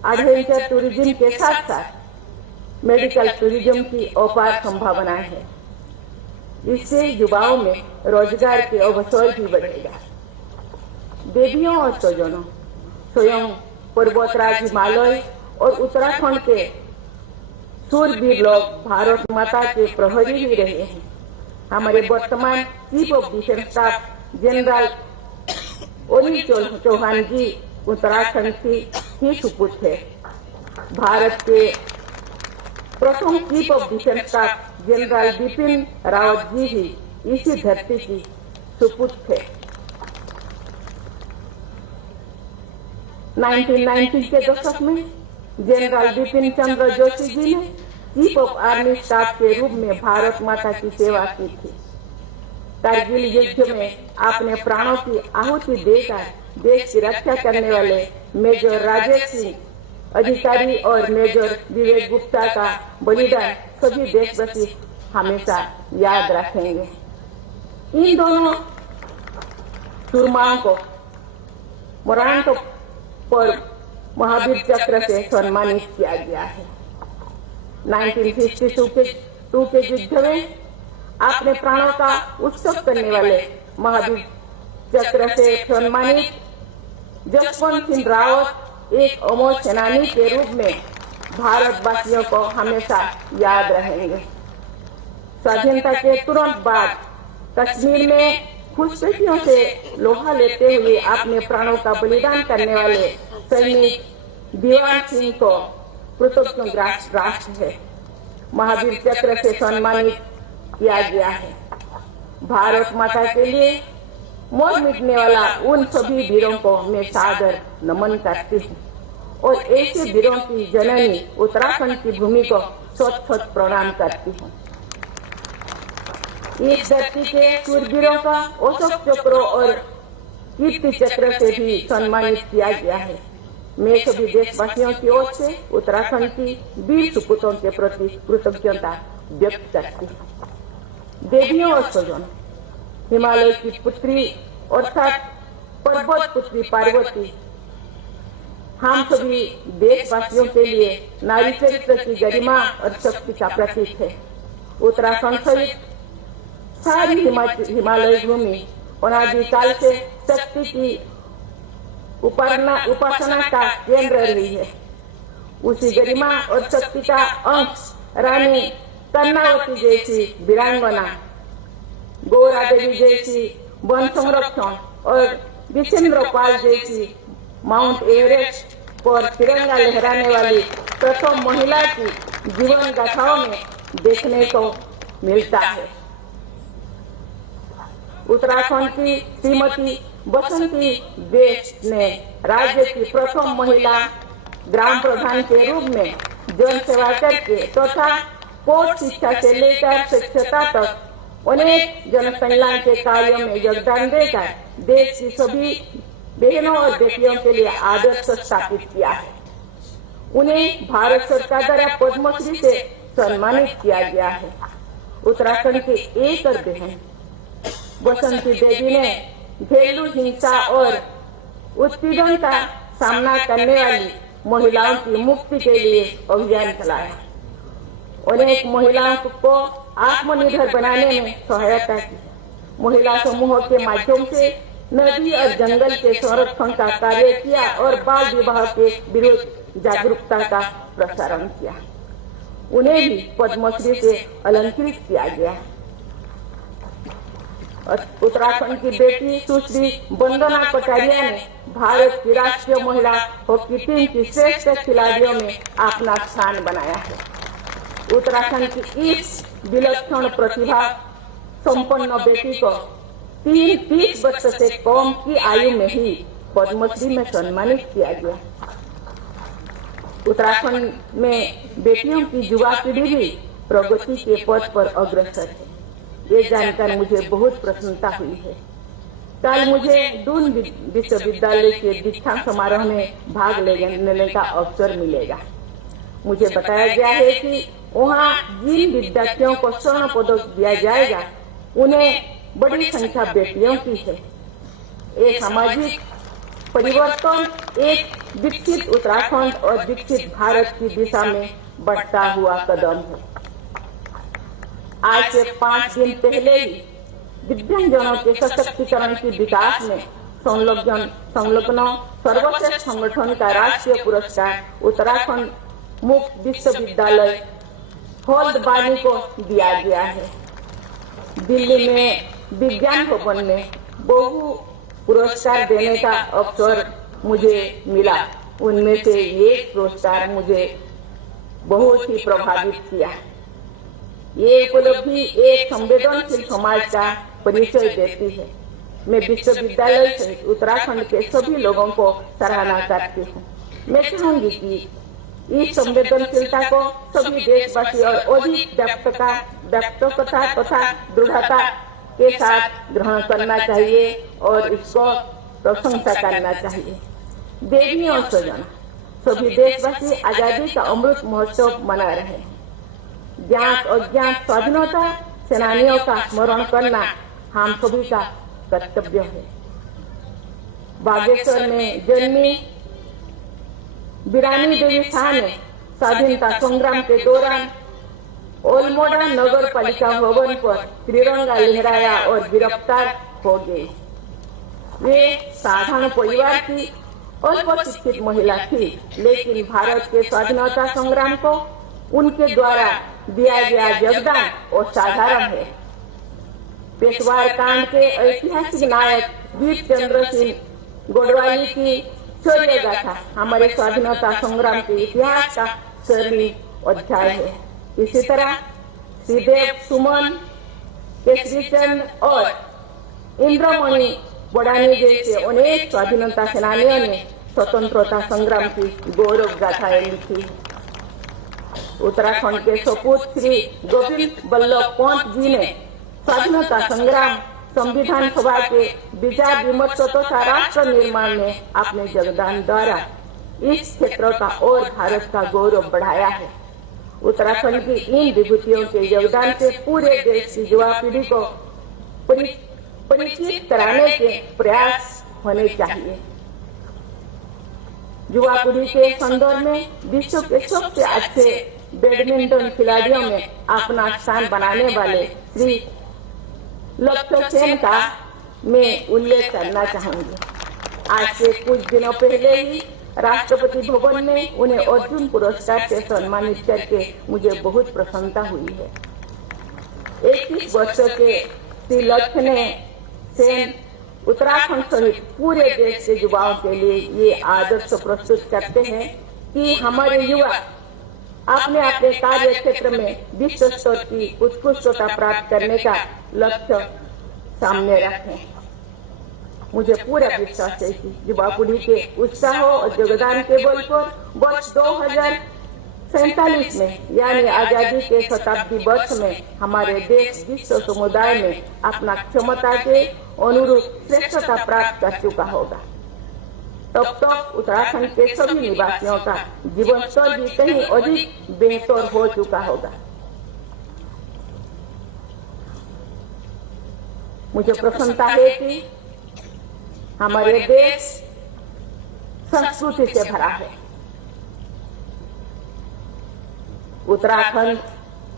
एडवेंचर टूरिज्म के साथ साथ मेडिकल टूरिज्म की अपार संभावनाएं है। इससे युवाओं में रोजगार के अवसर भी बढ़ेगा। देवियों और स्वजनों, स्वयं पर्वतराज हिमालय और उत्तराखंड के सूरवीर लोग भारत माता के प्रहरी ही रहे हैं। हमारे वर्तमान chief of defence staff general Anil Chauhan ji Uttarakhand की ही सुपुत्र है। भारत के प्रथम chief of defence staff general Bipin Rawat ji ही इसी धरती की सुपुत्र है। 1990 के दशक में जनरल बिपिन चंद्र जोशी जी ने चीफ ऑफ आर्मी स्टाफ के रूप में भारत माता की सेवा की थी। कारगिल युद्ध में अपने प्राणों की आहुति देकर देश की रक्षा करने वाले मेजर राजेश सिंह अधिकारी और मेजर विवेक गुप्ता का बलिदान सभी देशवासी हमेशा याद रखेंगे। इन दोनों सुरमाओं को मरणोत्तर पर महावीर चक्र से सम्मानित किया गया है। 1952 के युद्ध में अपने प्राणों का उत्सव करने वाले महावीर चक्र से सम्मानित जसवंत सिंह रावत एक अमर सेनानी के रूप में भारतवासियों को हमेशा याद रहेंगे। स्वाधीनता के तुरंत बाद कश्मीर में घुसपैठियों से लोहा लेते हुए अपने प्राणों का बलिदान करने वाले सैनिक दीवान सिंह को कृतज्ञ राष्ट्र है महावीर चक्र से सम्मानित किया गया है। भारत माता के लिए मर मिटने वाला उन सभी वीरों को मैं सादर नमन करती हूँ और ऐसे वीरों की जननी उत्तराखंड की भूमि को शत-शत प्रणाम करती हूँ। इस धरती के शूरवीरों का अशोक चक्र और कीर्ति चक्र से भी सम्मानित किया गया है। मैं सभी देशवासियों की ओर से उत्तराखंड की वीर सुपूतों के प्रति कृतज्ञता व्यक्त करती हूँ। देवियों और स्वजन, हिमालय की पुत्री अर्थात पर्वत पुत्री पार्वती हम सभी देशवासियों के लिए नारी चरित्र की गरिमा और शक्ति का प्रतीक है। उत्तराखंड सहित सारी हिमालय भूमि अनादिकाल से शक्ति की उपासना का केंद्र रही है। उसी गरिमा और शक्ति का अंश रानी कर्णावती जैसी वीरांगना, गौरा देवी जैसी वन संरक्षण और विशेंद्र पाल जैसी माउंट एवरेस्ट पर तिरंगा लहराने वाली प्रथम महिला की जीवन गाथाओं में देखने को मिलता है। उत्तराखंड की श्रीमती बसंती देश ने राज्य की प्रथम महिला ग्राम प्रधान के रूप में जन सेवा करके तथा कोर्ट शिक्षा से लेकर स्वच्छता तक अनेक जन कल्याण के कार्यों में योगदान देकर देश की सभी बहनों और बेटियों के लिए आदर्श स्थापित किया है। उन्हें भारत सरकार द्वारा पद्मश्री से सम्मानित किया गया है। उत्तराखंड के एक और बहन बसंती देवी ने घरेलू हिंसा और उत्पीड़न का सामना करने वाली महिलाओं की मुक्ति के लिए अभियान चलाया। अनेक महिलाओं को आत्मनिर्भर बनाने में सहायता की। महिला समूहों के माध्यम से नदी और जंगल के संरक्षण का कार्य किया और बाल विवाह के विरुद्ध जागरूकता का प्रसारण किया। उन्हें भी पद्मश्री से अलंकृत किया गया। उत्तराखंड की बेटी सुश्री वंदना कटारिया ने भारत की राष्ट्रीय महिला हॉकी टीम की श्रेष्ठ खिलाड़ियों में अपना स्थान बनाया है। उत्तराखंड की इस विलक्षण प्रतिभा संपन्न बेटी को 30 वर्ष से कम की आयु में ही पद्मश्री में सम्मानित किया गया। उत्तराखंड में बेटियों की युवा पीढ़ी भी प्रगति के पथ पर अग्रसर है। ये जानकर मुझे बहुत प्रसन्नता हुई है। कल मुझे दून विश्वविद्यालय के दीक्षांत समारोह में भाग लेने का अवसर मिलेगा। मुझे बताया गया है कि वहाँ जिन विद्यार्थियों को स्वर्ण पदक दिया जाएगा उन्हें बड़ी संख्या बेटियों की है। ये सामाजिक परिवर्तन एक विकसित उत्तराखंड और विकसित भारत की दिशा में बढ़ता हुआ कदम है। आज से 5 दिन पहले ही दिव्यांगजनों के सशक्तिकरण के विकास में संलग्न सर्वश्रेष्ठ संगठन का राष्ट्रीय पुरस्कार उत्तराखंड मुक्त विश्वविद्यालय हल्द्वानी को दिया गया है। दिल्ली में विज्ञान भवन में बहु पुरस्कार देने का अवसर मुझे मिला। उनमें से एक पुरस्कार मुझे बहुत ही प्रभावित किया। ये उपलब्धि एक संवेदनशील समाज का परिचय देती है। मैं विश्वविद्यालय सहित उत्तराखंड के सभी लोगों को सराहना करती हूँ। मैं चाहूंगी कि इस संवेदनशीलता को सभी देशवासी और अधिक व्यापकता तथा दृढ़ता के साथ ग्रहण करना चाहिए और इसको प्रशंसा करना चाहिए। देवी और सजन, सभी देशवासी आजादी का अमृत महोत्सव मना रहे हैं। ज्ञात और ज्ञात स्वाधीनता सेनानियों का स्मरण करना हम सभी का कर्तव्य है। बागेश्वर में जन्मी वीरानी देवी शाह ने स्वाधीनता संग्राम के दौरान ओल्मोड़ा नगर पालिका भवन पर तिरंगा लहराया और गिरफ्तार हो गए। वे साधारण परिवार की अल्प शिक्षित महिला थी, लेकिन भारत के स्वाधीनता संग्राम को उनके द्वारा दिया गया योगदान असाधारण है। पेशवार कांड के ऐतिहासिक नायक वीर चंद्र सिंह गोडवाली की शौर्य गाथा हमारे स्वाधीनता संग्राम के इतिहास का स्वर्णिम अध्याय है। इसी तरह श्रीदेव सुमन, केसरीचंद और इंद्रमणि बड़ानी जैसे अनेक स्वाधीनता सेनानियों ने स्वतंत्रता संग्राम की गौरव गाथाएं लिखी। उत्तराखंड के सपूत श्री गोविंद बल्लभ पंत जी ने स्वाधीनता संग्राम संविधान सभा के विचार विमर्श तथा राष्ट्र निर्माण में अपने योगदान द्वारा इस क्षेत्र का और भारत का गौरव बढ़ाया है। उत्तराखंड की इन विभूतियों के योगदान से पूरे देश की युवा पीढ़ी को परिचित कराने के प्रयास होने चाहिए। युवा पीढ़ी के संदर्भ में विश्व के सबसे अच्छे बैडमिंटन खिलाड़ियों में अपना स्थान बनाने वाले श्री लक्ष्य सेन का मैं उल्लेख करना चाहूंगी। आज से कुछ दिनों पहले ही राष्ट्रपति भवन में उन्हें अर्जुन पुरस्कार से सम्मानित करके मुझे बहुत प्रसन्नता हुई है। 21 वर्ष के श्री लक्ष्य सेन उत्तराखंड सहित पूरे देश के युवाओं के लिए ये आदर्श प्रस्तुत करते हैं कि हमारे युवा अपने अपने कार्य क्षेत्र में विश्व स्तर की उत्कृष्टता प्राप्त करने का लक्ष्य सामने रखें। मुझे पूरा विश्वास है कि युवा पीढ़ी के उत्साह और योगदान के बल पर वर्ष 2047 में यानी आजादी के शताब्दी वर्ष में हमारे देश विश्व समुदाय में अपना क्षमता के अनुरूप श्रेष्ठता प्राप्त कर चुका होगा। तब तक उत्तराखंड के सभी निवासियों का जीवन स्तर भी कहीं अधिक बेहतर हो चुका होगा। मुझे प्रसन्नता है कि हमारे देश संस्कृति से भरा है। उत्तराखंड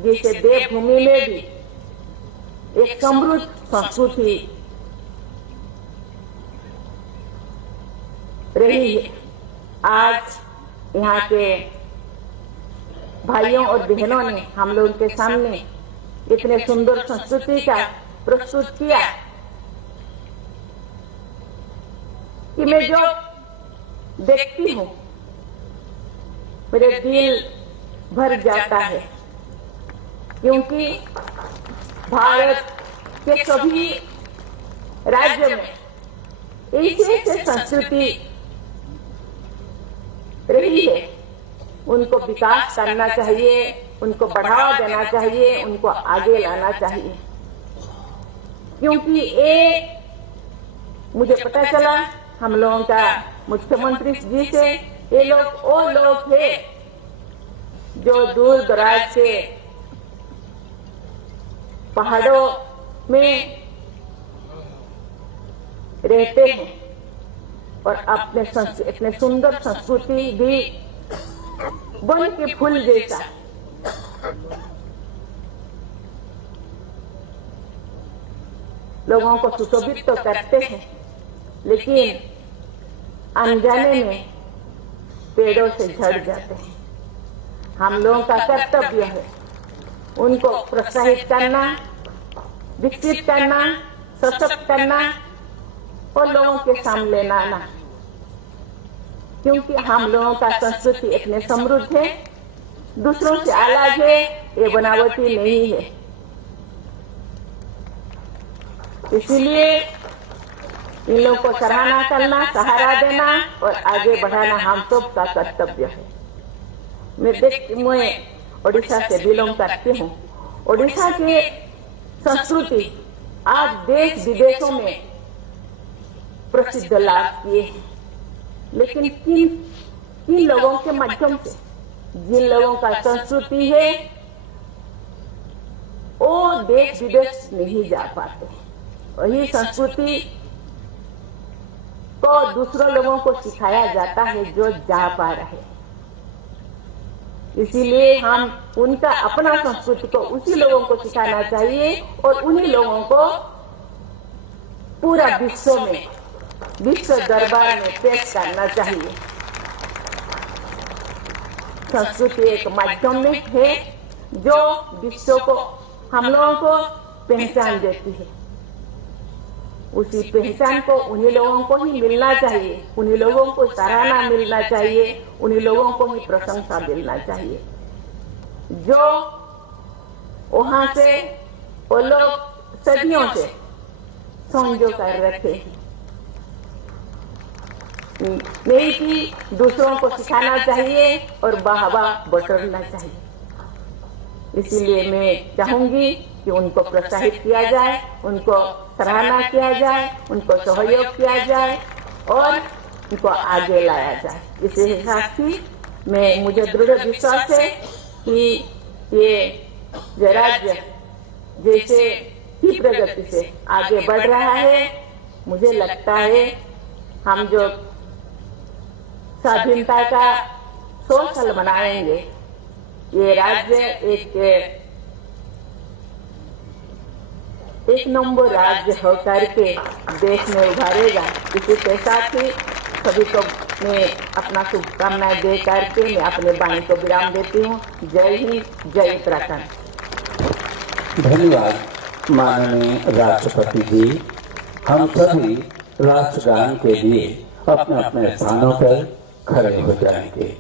जैसे देवभूमि में भी एक समृद्ध संस्कृति रही है। आज यहाँ के भाइयों और बहनों ने हम लोगों के सामने इतने सुंदर संस्कृति का प्रस्तुत किया कि मैं जो देखती हूँ मेरे दिल भर जाता है, क्योंकि भारत के सभी राज्यों में ऐसे संस्कृति रही है। उनको विकास करना चाहिए, उनको बढ़ावा देना चाहिए, उनको आगे लाना चाहिए, क्योंकि ये मुझे पता चला हम लोगों का मुख्यमंत्री जी से, ये लोग वो लोग थे जो दूर दराज से पहाड़ों में रहते हैं और अपने सुंदर संस्कृति भी बन के फूल जैसा लोगों को सुशोभित तो करते हैं, लेकिन अनजाने में पेड़ों से झड़ जाते हैं। हम लोगों का कर्तव्य है उनको प्रोत्साहित करना, विकसित करना, सशक्त करना और लोगों के सामने लाना, क्योंकि हम लोगों का संस्कृति इतने समृद्ध है, दूसरों से अलग है, ये बनावटी नहीं है। इसीलिए इन लोगों को सराहना करना, सहारा देना और आगे बढ़ाना हम सब का कर्तव्य है। मैं ओडिशा से बिलोंग करती हूँ। ओडिशा की संस्कृति आज देश विदेशों में प्रसिद्ध लाभ किए हैं, लेकिन किन लोगों के माध्यम से, जिन लोगों का संस्कृति है वो देश विदेश नहीं जा पाते, वही संस्कृति को दूसरों लोगों को सिखाया जाता है जो जा पा रहे। इसीलिए हम उनका अपना संस्कृति को उसी लोगों को सिखाना चाहिए और उन्हीं लोगों को पूरा विश्व में, विश्व दरबार में पेश करना चाहिए। संस्कृति एक माध्यम में है जो विश्व को, हम लोगों को पहचान देती है। उसी पहचान को उन्हीं लोगों को ही मिलना चाहिए, उन्हीं लोगों को सराहना मिलना चाहिए, उन्हीं लोगों को ही प्रशंसा मिलना चाहिए। जो वहां से वो लोग सदियों से संजो कर रखे हैं, नहीं कि दूसरों को सिखाना चाहिए और वाहवा बटोरना चाहिए। इसीलिए मैं चाहूंगी कि उनको प्रोत्साहित किया जाए, उनको सराहना किया जाए, उनको सहयोग किया जाए और उनको आगे लाया जाए। इस हिसाब से मुझे दृढ़ विश्वास है कि ये राज्य जैसे ही प्रगति से आगे बढ़ रहा है, मुझे लगता है हम जो स्वाधीनता का 100 साल मनाएंगे, ये राज्य एक नंबर राज्य होकर के देश में उभारेगा। इसी के साथ ही सभी को मैं अपना शुभकामनाएं दे करके मैं अपने वाणी को विराम देती हूँ। जय हिंद, जय उत्तराखंड। धन्यवाद माननीय राष्ट्रपति जी। हम सभी राष्ट्रगान के लिए अपने अपने स्थानों पर खड़े हो जाएंगे।